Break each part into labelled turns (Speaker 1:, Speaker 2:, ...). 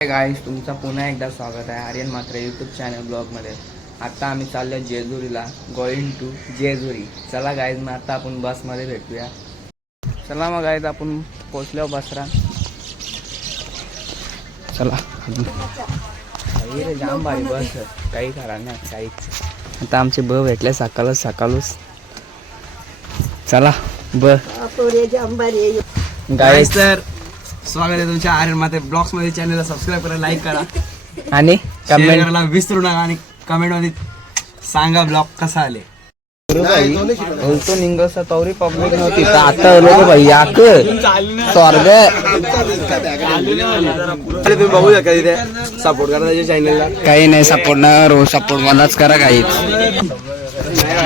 Speaker 1: गाईस तुमचं पुन्हा एकदा स्वागत आहे आर्यन मात्र यूट्यूब चॅनल ब्लॉगमध्ये आता आम्ही चाललो जेजुरीला गोईंग टू जेजुरी. चला गाईज मग आता आपण बसमध्ये भेटूया. चला मग गाईज आपण पोचलो बसरा. चला. रे जाम भारी बस. काही खरा नाही काहीच आता आमचे ब भेटले सकाळच सकाळच. चला ब. गाईज
Speaker 2: तर स्वागत आहे तुमच्या आर्यन माते ब्लॉग्समध्ये चॅनलला सबस्क्राईब करा लाईक करा.
Speaker 1: आणि
Speaker 2: शेअर
Speaker 1: कमेंट
Speaker 2: करायला विसरू नका आणि कमेंटमध्ये सांगा ब्लॉग कसा आले.
Speaker 1: बोलतो निंगसा तवरी पब्लिक नव्हती तर आता लोक भाई याक स्वर्ग
Speaker 2: तुम्ही बघू शकता तिथे सपोर्ट करा त्याच्या चॅनलला
Speaker 1: काही नाही सपोर्ट ना रोज सपोर्ट मलाच करा काहीच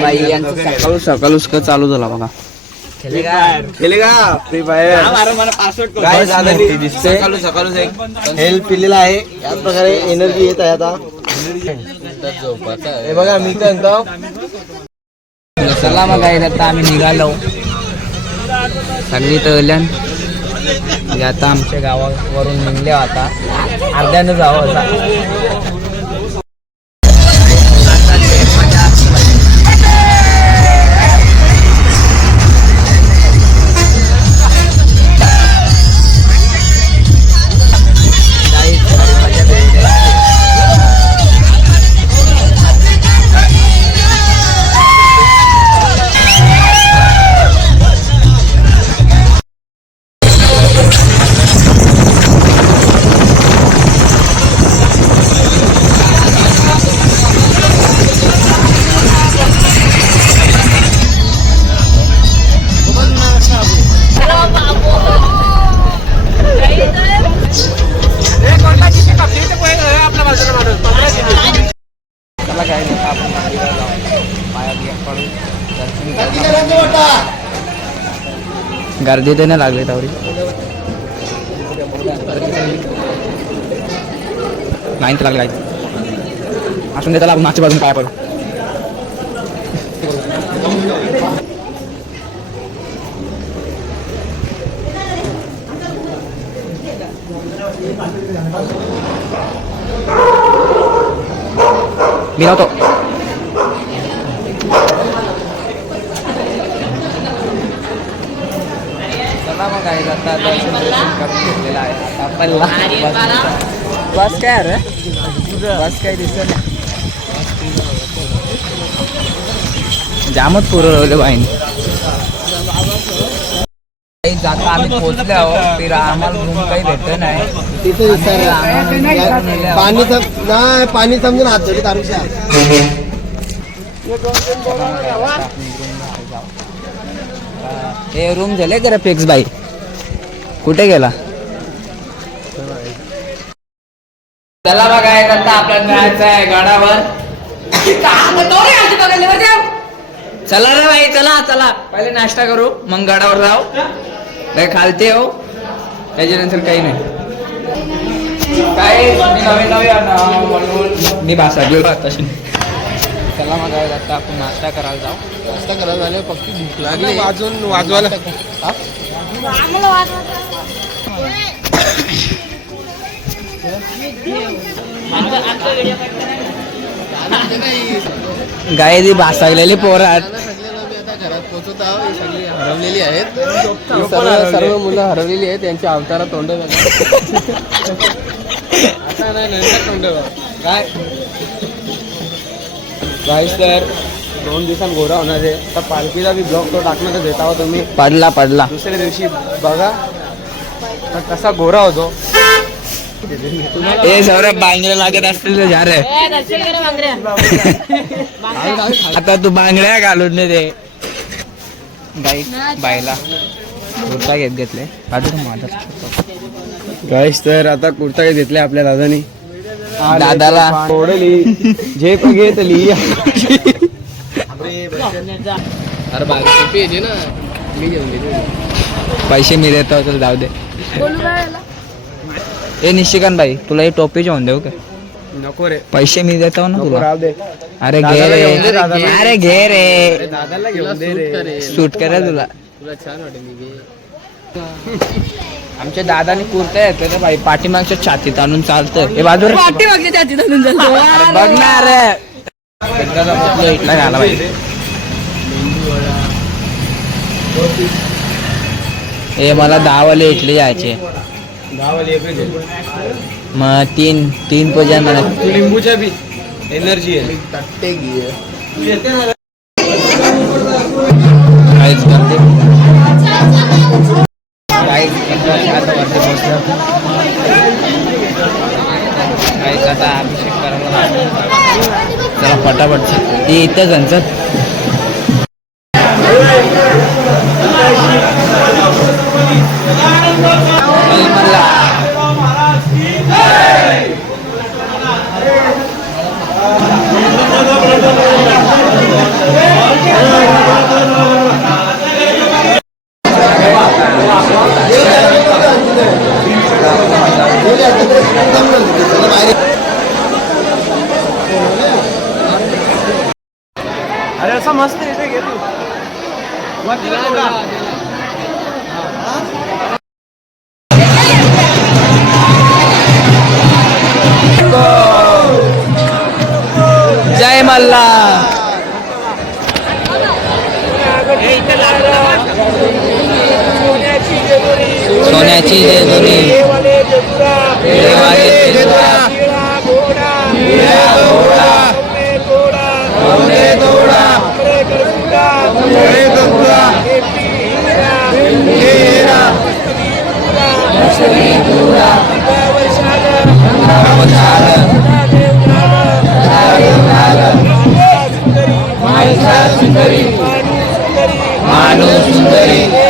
Speaker 1: बाई यांचं सकाळू सकाळूच का चालू झाला बघा.
Speaker 2: केले का फ्री फायर काय दादानी सकाळू सकाळूच एक हेल्प पिलेला आहे. या प्रकारे एनर्जी येत आहे आता. हे बघा मी तर म्हणतो
Speaker 1: चला मग काय आता आम्ही निघालो. तळल्यान म्हणजे आता आमच्या गावावरून निघले आता. अर्ध्यानं जावं आता. गर्दी तर नाही लागली तावरी लाईन तर लागली लाईन असून देताला आपण मागच्या बाजून पाया पडू. मी लावतो. चला मग आहे आता दर्शन दर्शन करून घेतलेलं आहे. आता पल्ला बस- बस काय रे? बस काय दिसत नाही. जामच पुरवले बाईने. काही जाता आम्ही पोहोचले आहोत ते आम्हाला रूम काही भेटत नाही.
Speaker 2: तिथे पाणी नाही पाणी समजून हात धरी तारुशा
Speaker 1: हे रूम झाले जरा फिक्स बाई. कुठे गेला? चला बघा एक आता आपल्याला जायचं आहे गडावर. चला रे बाई चला चला. पहिले नाश्ता करू मग गडावर जाऊ. काय खालते हो. त्याच्यानंतर काही नाही. काय मी नवीन नवीन म्हणून मी भाषा तशी चला मग आता आपण नाश्ता करायला जाऊ.
Speaker 2: नाश्ता करायला झाले फक्त भूक लागली. वाजून वाजवायला.
Speaker 1: गाय ती भासागलेली पोरं आहेत.
Speaker 2: घरात पोहोचत आहोत ही सगळी हरवलेली आहेत. सर्व सर्व मुलं हरवलेली आहेत. त्यांच्या अवतारा तोंड आता नाही नंतर तोंड काय? गाईस तर दोन दिवसांत गोरा होणार आहे. आता पालखीचा बी ब्लॉग तो टाकण्याचा देत आहोत तुम्ही.
Speaker 1: पडला पडला.
Speaker 2: दुसऱ्या दिवशी बघा. तर कसा गोरा होतो.
Speaker 1: हे सौरभ बांगड्या लागत असतील तर जा रे. आता तू बांगड्या घालून दे ते. बाई बाईला. कुर्ता घेत घेतले. माझा
Speaker 2: गाईस तर आता कुर्ता काही घेतले आपल्या दादानी.
Speaker 1: दादाला.
Speaker 2: ओढली. झेप घेतली.
Speaker 1: पैसे मी देतो चल जाऊ दे. ए निशिकांत भाई तुला ही टोपी घेऊन देऊ का?
Speaker 2: नको रे.
Speaker 1: पैसे मी देतो ना तुला. अरे घे रे. अरे घे रे.
Speaker 2: दादाला घेऊन दे रे.
Speaker 1: सूट करा तुला.
Speaker 2: तुला छान वाटेल
Speaker 1: आमच्या दादानी कुर्ता येतो रे भाई पाठीमागच्या छातीत आणून चालतं हे बाजूला
Speaker 3: पाठी मागच्या त्या तिथं
Speaker 1: अरे बघ ना रे एकदाचा कुठला इटला झाला पाहिजे हे मला दहावाले इटले जायचे. मग तीन तीन पूजा मला
Speaker 2: लिंबूच्या बी. एनर्जी आहे.
Speaker 1: करते काहीच आता अभिषेक करायला. चला पटापट ते इथं त्यांचं सोन्याची जेजुरी देवाले जेजुरा माणूस सुंदरी.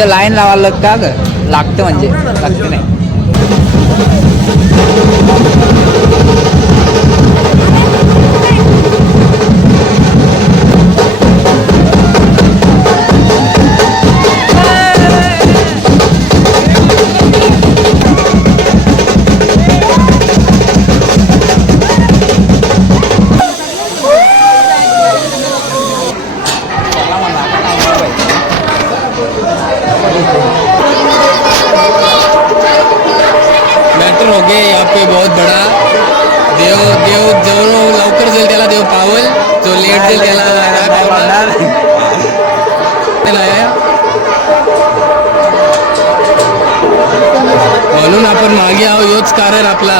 Speaker 1: इथं लाईन लावायला लागतं का ग? लागतं म्हणजे लागतं नाही.
Speaker 4: म्हणून आपण मागे आहो योच कारण आपला.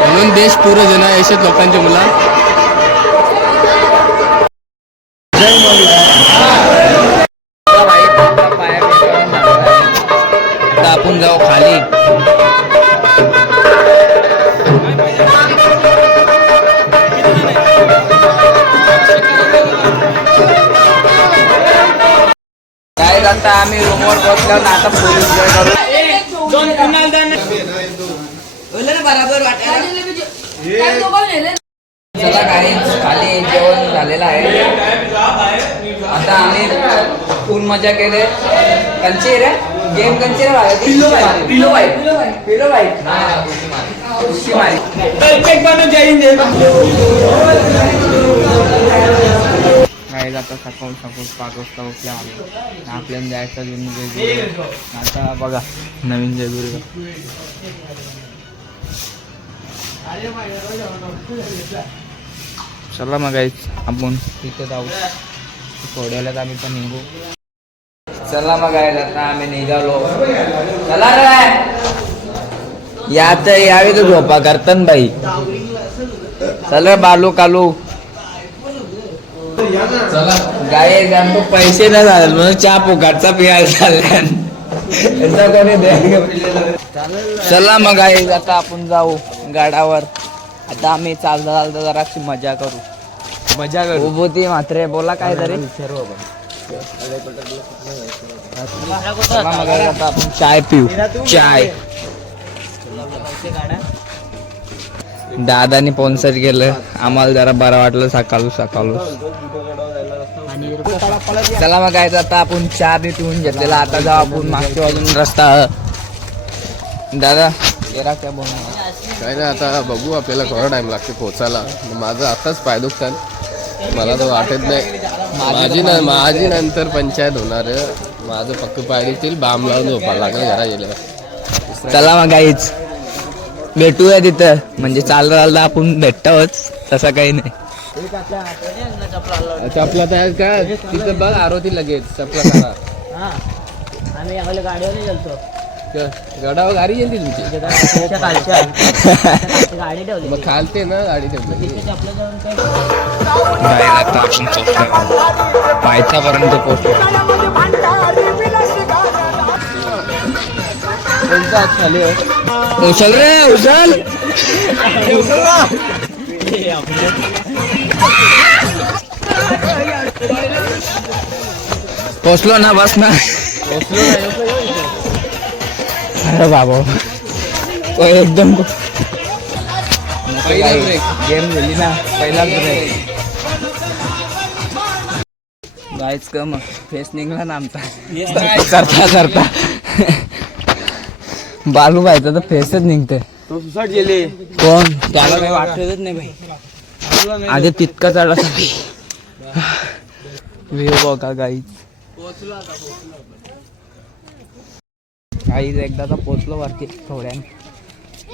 Speaker 4: म्हणून देश पूर्ण जण आहे अशाच लोकांची मुला
Speaker 1: जय चला काही खाली जेवण झालेलं आहे. आता आम्ही फुल मजा केले. कंची रे? गेम कंची रे पिलो बाईक पिलो बाईक पिलो बाईक काय आता सकाळ सकाळ पाच वाजता उठल्या आम्ही. आपल्याला जायचं अजून म्हणजे जयगुरुला. आता बघा नवीन जयगुरुला चला मग गाईच आपण तिथे जाऊ. थोड्या आम्ही पण निघू. चला मग गाईज आता आम्ही निघालो. चला रे. या तर तर झोपा करतन बाई. चल रे बालू कालू. गाय आमको पैसे नाही झाले म्हणून चहा फुकाटचा पियायला चालल्या याचा कोणी द्यायला चला मग गाय आता आपण जाऊ गाडावर. आता आम्ही चालता चालता जराशी मजा करू.
Speaker 2: मजा
Speaker 1: उभोती मात्र बोला काय तरी चला मग आता आपण चाय पिऊ. चाय. दादानी स्पॉन्सर केलं. आम्हाला जरा बरं वाटलं सकाळू सकाळू. चला मग काय आता आपण चहा बी पिऊन घेतलेला. आता जाऊ आपण मागच्या बाजून रस्ता. दादा काय
Speaker 3: नाही आता बघू आपल्याला थोडा टाइम लागते पोचायला माझं आताच पाय दुखतात मला तर वाटत नाही. माझी ना माझी नंतर पंचायत होणार माझं पक्क पाय दुखतील. बाम लावून झोपायला लागलं घरा गेल्या
Speaker 1: चला मग काहीच भेटूया तिथं. म्हणजे चालता चालता आपण भेटतोच. तसं काही नाही.
Speaker 3: चपला तर का? तिथं बघ आरोती लगेच चपला करा.
Speaker 5: आम्ही आपल्या गाडीवर गेलतो.
Speaker 3: गडावर गाडी येईल तुमची? मग खालते ना गाडी ठेवली.
Speaker 1: आता आपण पोहोचलो पायथ्यापर्यंत पोहोचलो उचल रे उचल. पोचलो ना बस ना अरे बाबा. तो एकदम. गेम झाली ना. पहिलाच ब्रेक गायच का मग फेस निघला ना आमचा. करता करता. बालू व्हायचा तर फेसच निघते.
Speaker 2: गेले.
Speaker 1: कोण? त्याला काही वाटतच नाही भाई आधी तितका चढला व्ह्यू बघा गाईच गाईच एकदा तर पोचलो वरती थोड्याने.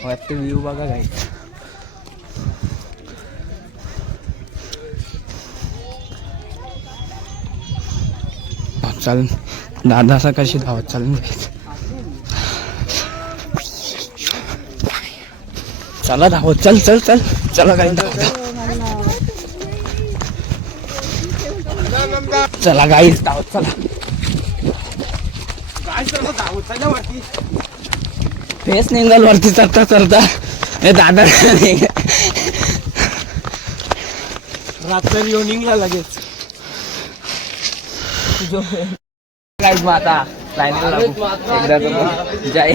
Speaker 1: वरती व्ह्यू बघा गाईच चाल. दादासा कशी धावत चालून चला धावत चल चल चल. चला गाई धाव. चला गाई धावत चला. फेस निघाल वरती चढता चढता. हे दादा.
Speaker 2: रात्री येऊन निघला लगेच.
Speaker 1: एकदा तर जाय.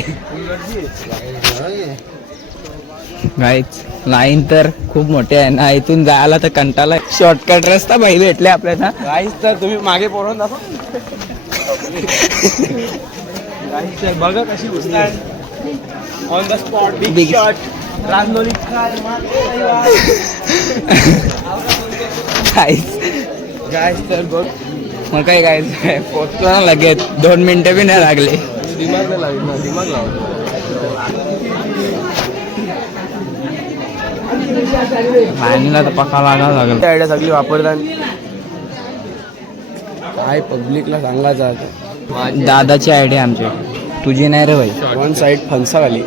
Speaker 1: गाईच लाईन तर खूप मोठी आहे ना इथून जायला तर कंटाला शॉर्टकट रस्ता बाई भेटले आपल्याला.
Speaker 2: गाईस तर तुम्ही मागे पडून दाखव. बघा कशी on the spot big shot rangoli
Speaker 1: गाईच
Speaker 2: गाईस तर बघ.
Speaker 1: मग काय काय पोचलो ना लगेच दोन मिनिटं बी नाही लागले.
Speaker 3: दिमाग नाही लागेल दिमाग लावतो.
Speaker 1: तर लागेल.
Speaker 2: आयडिया सगळी वापरतात. काय पब्लिकला सांगायचं आता?
Speaker 1: दादाची आयडिया आमची. तुझी नाही रे भाई.
Speaker 2: वन साइड फणसा खाली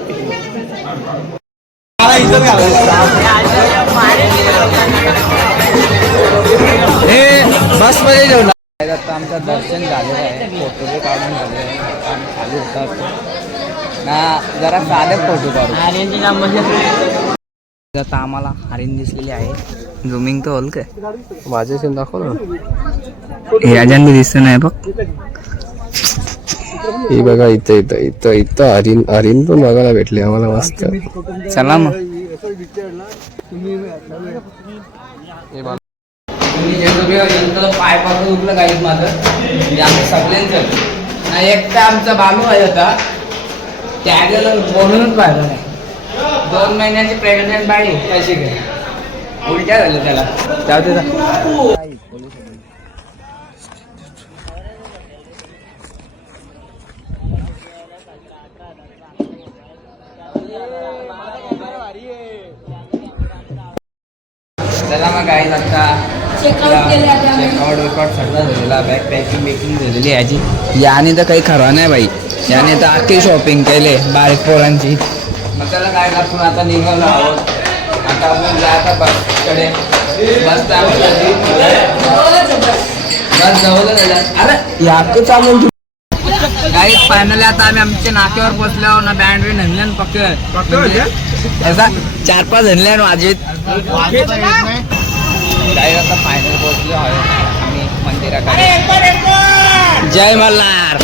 Speaker 1: हे बसमध्ये आता आमचं दर्शन झालेलं आहे. फोटो काढून झाले. काम चालू होतात ना जरा साधे फोटो काढू. आता आम्हाला हरिण दिसलेली आहे. झुमिंग तर होल काय?
Speaker 3: माझे सीन दाखव ना?
Speaker 1: हे अजंदी दिसत नाही बघ.
Speaker 3: ही बघा इथं इथं इथं इथं हरिण हरिण पण बघायला भेटले आम्हाला मस्त.
Speaker 1: चला मग. पायपासून दुखलं काही माझं म्हणजे आमचं सगळ्यांचं. नाही एक तर आमचा बालू आहे होता त्या गेलं बोलूनच पाहिलं नाही दोन महिन्याची प्रेग्नंट बाई कशी काय उलट्या झालं त्याला. जाऊ दे. चला मग काय आता चेकआउट विकआउट सगळं झालेला बॅग पॅकिंग बेकिंग झालेली याची याने तर काही खरं नाही बाई. याने तर अख्खी शॉपिंग केले बारीक पोरांची. मग त्याला काय आपण आता निघालो आहोत. आता आपण जा आता बसकडे बस बस जवळ अरे याक चालू काही फायनली आता आम्ही आमच्या नाक्यावर पोहोचलो ना बँड बिंड हनल्यान पकड असा चार पाच हनल्यान वाजीत. काही आता फायनल पोहोचलो आहे आम्ही मंदिराकडे. जय मल्हार.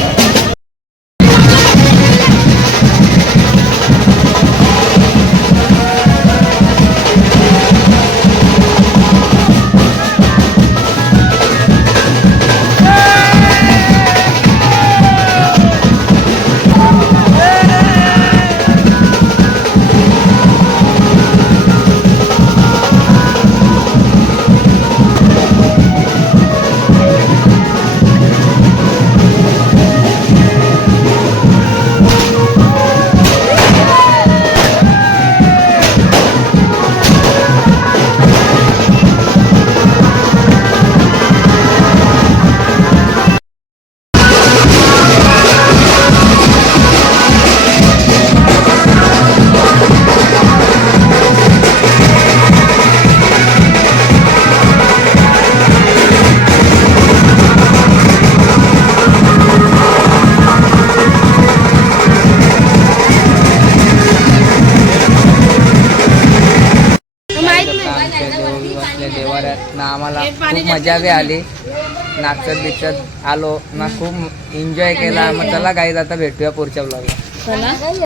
Speaker 1: मजा बी आली. नाचत बिचत आलो. ना खूप एन्जॉय केला. मग चला काही आता भेटूया पुढच्या ब्लॉगला